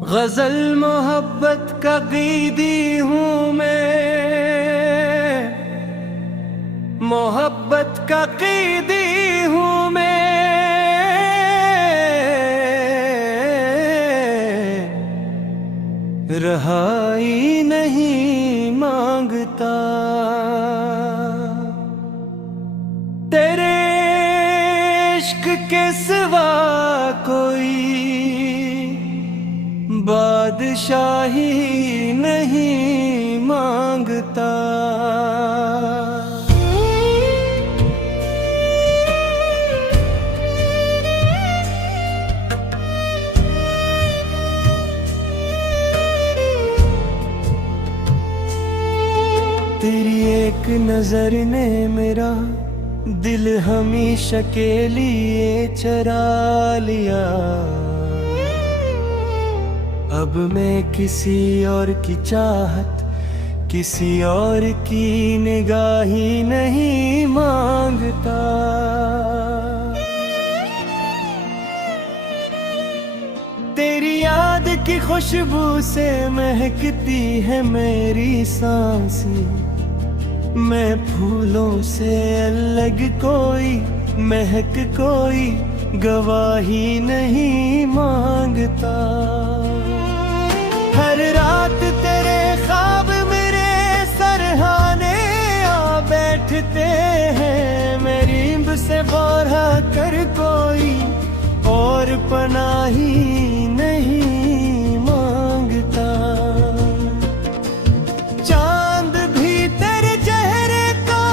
गजल मोहब्बत का गीदी हूँ मैं, मोहब्बत का कीदी हूँ मैं। रहाई नहीं मांगता तेरे इश्क के सिवा कोई बादशाही नहीं मांगता। तेरी एक नजर ने मेरा दिल हमेशा के लिए चरा लिया। अब मैं किसी और की चाहत, किसी और की निगाही नहीं मांगता। तेरी याद की खुशबू से महकती है मेरी सांसें। मैं फूलों से अलग कोई महक, कोई गवाही नहीं मांगता। हर रात तेरे ख्वाब मेरे सरहाने आ बैठते हैं। मेरी नींद से बोरा कर कोई और पनाही नहीं मांगता। चांद भी तेरे चेहरे का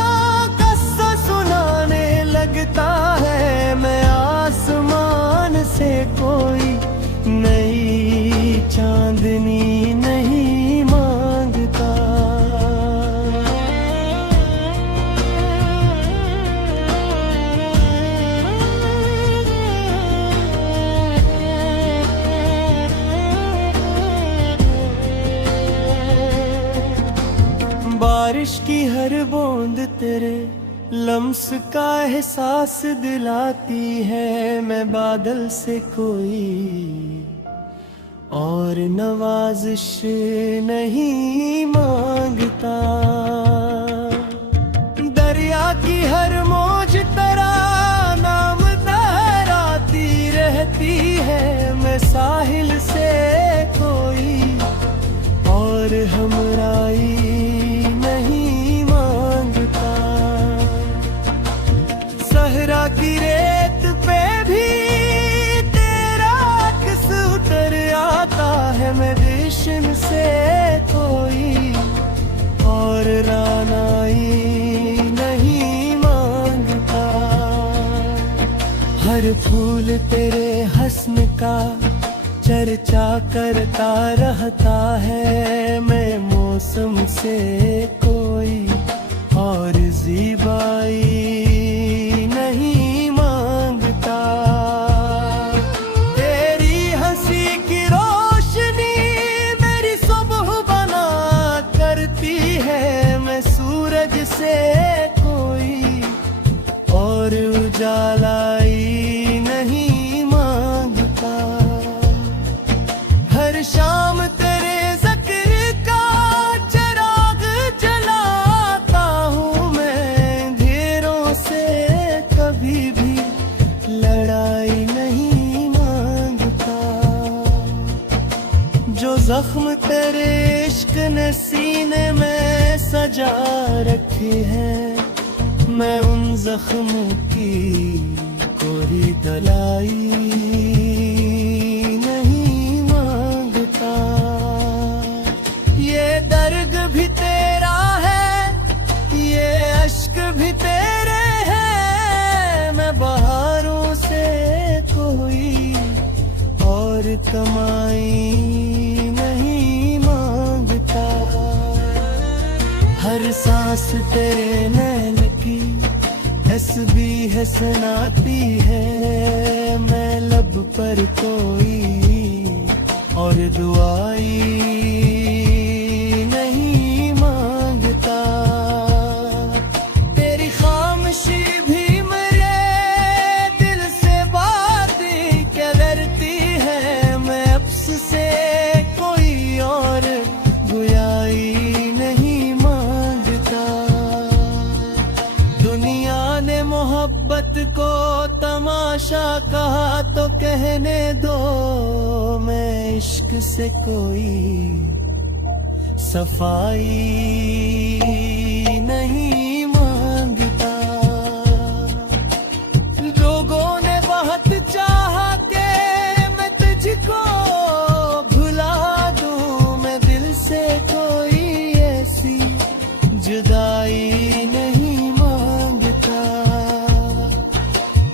किस्सा सुनाने लगता है। मैं आसमान से कोई नई चांदनी नहीं मांगता। बारिश की हर बूंद तेरे लम्स का एहसास दिलाती है। मैं बादल से कोई और नवाजिश नहीं मांगता। दरिया की हर मौज तेरा नाम लहराती रहती है। मैं साहिल से कोई और हमराई नहीं मांगता। सहरा की रेत पे भी मैं रेशम से कोई और रानाई नहीं मांगता। हर फूल तेरे हस्न का चर्चा करता रहता है। मैं मौसम से कोई और ज़िबाई नहीं मांगता। से कोई और उजालाई नहीं मांगता। हर शाम तेरे ज़िक्र का चिराग जलाता हूँ मैं। अंधेरों से कभी भी लड़ाई नहीं मांगता। जो जख्म तेरे इश्क ने सीने में सजा रखी है। मैं उन जख्मों की कोई दलाई नहीं मांगता। ये दर्द भी तेरा है, ये अश्क भी तेरे हैं। मैं बहारों से कोई और कमाई नहीं मांगता। हर सांस तेरे नैन की तस्बीह सुनाती है। मैं लब पर कोई और दुआई नहीं मांगता। तेरी खामोशी भी मेरे दिल से बातें क्या करती है। मैं अफ्स से कहा तो कहने दो, मैं इश्क से कोई सफाई नहीं मांगता। लोगों ने बहुत चाहा कि मैं तुझको भुला दूं, मैं दिल से कोई ऐसी जुदाई नहीं मांगता।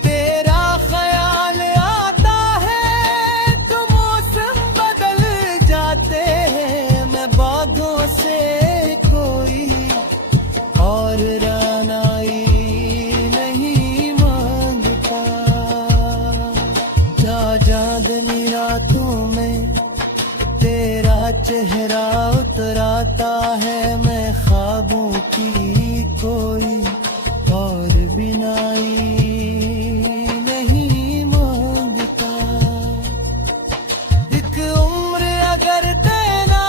तेरा ख्याल आता है तो मौसम बदल जाते हैं, मैं बागों से कोई और रानाई नहीं मांगता। जा चांदनी रातों में तेरा चेहरा उतराता है, मैं ख्वाबों की कोई और बिनाई नहीं मांगता। एक उम्र अगर तेरा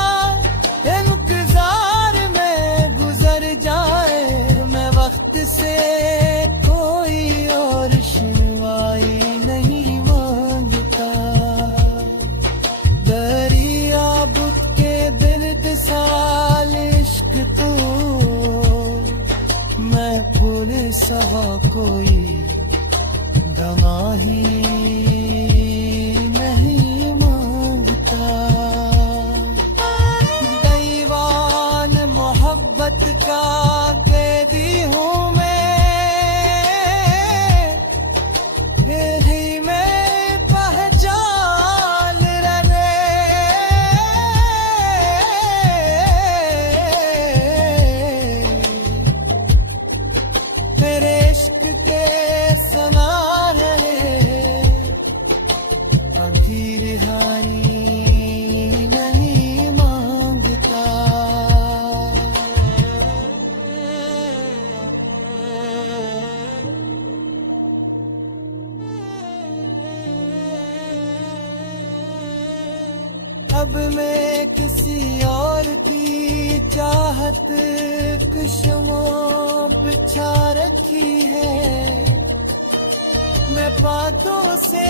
इंतजार में गुजर जाए, मैं वक्त से कोई और सुनवाई नहीं मांगता। दरिया बुत के दिल साल इश्क तो, मैं पुलिस हवा कोई गवाही नहीं मांगता। दीवान मोहब्बत का कैदी हूँ मैं, फिर ही मैं पहचान रहे। मेरे इश्क के समा रहे, कभी रिहाई नहीं मांगता। अब मैं किसी और की चाहत कुशमों बिछा रखी है, मैं बातों से